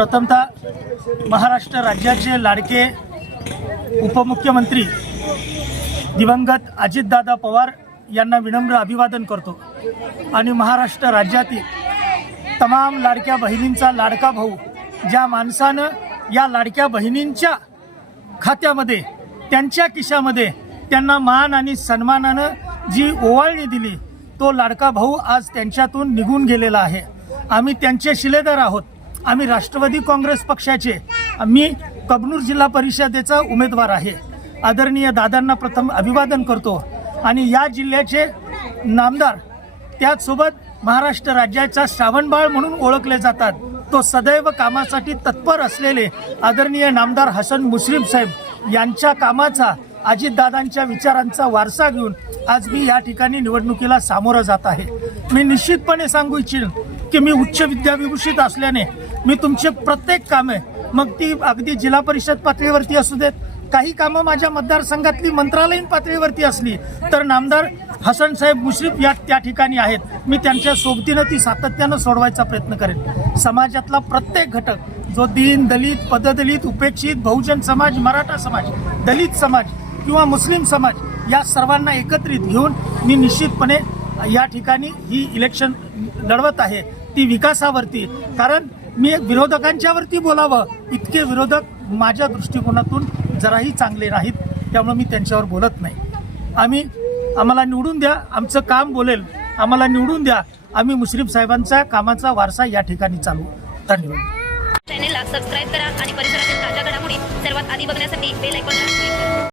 प्रथमतः महाराष्ट्र राज्याचे लाडके उपमुख्यमंत्री दिवंगत अजितदादा पवार यांना विनम्र अभिवादन करतो आणि महाराष्ट्र राज्यातील तमाम लाडक्या बहिणींचा लाडका भाऊ, ज्या माणसानं या लाडक्या बहिणींच्या खात्यामध्ये, त्यांच्या खिशामध्ये त्यांना मान आणि सन्मानानं जी ओवाळणी दिली, तो लाडका भाऊ आज त्यांच्यातून निघून गेलेला आहे। आम्ही त्यांचे शिलेदार आहोत। आम्ही राष्ट्रवादी काँग्रेस पक्षाचे, मी कबनूर जिल्हा परिषदेचा उमेदवार आहे। आदरणीय दादांना प्रथम अभिवादन करतो आणि या जिल्ह्याचे नामदार, त्याचसोबत महाराष्ट्र राज्याचा श्रावणबाळ म्हणून ओळखले जातात, तो सदैव कामासाठी तत्पर असलेले आदरणीय नामदार हसन मुश्रीफ साहेब यांच्या कामाचा, अजितदादांच्या विचारांचा वारसा घेऊन आज मी या ठिकाणी निवडणुकीला सामोरं जात आहे। मी निश्चितपणे सांगू इच्छिन की मी उच्च विद्याविभूषित असल्याने मी तुमचे प्रत्येक कामे, मग ती अगदी जिल्हा परिषद पातळीवरती असू देत, काही कामं माझ्या मतदारसंघातली मंत्रालयीन पातळीवरती असली तर नामदार हसन साहेब मुश्रीफ या त्या ठिकाणी आहेत। मी त्यांच्या सोबतीनं ती सातत्यानं सोडवायचा प्रयत्न करेन। समाजातला प्रत्येक घटक, जो दीन, दलित, पददलित, उपेक्षित, बहुजन समाज, मराठा समाज, दलित समाज किंवा मुस्लिम समाज, या सर्वांना एकत्रित घेऊन मी निश्चितपणे या ठिकाणी ही इलेक्शन लढवत आहे, ती विकासावरती। कारण मी विरोधकांच्यावरती बोलावं, इतके विरोधक माझ्या दृष्टिकोनातून जराही चांगले नाहीत, त्यामुळे मी त्यांच्यावर बोलत नाही। आम्हाला निवडून द्या, आमचं काम बोलेल, आम्हाला निवडून द्या, आम्ही मुश्रीफ साहेबांचा कामाचा वारसा या ठिकाणी चालवू। धन्यवाद। चॅनेलला सबस्क्राईब करा आणि परिसरातील ताज्या घडामोडी सर्वात आधी बघण्यासाठी बेल आयकॉनला क्लिक करा।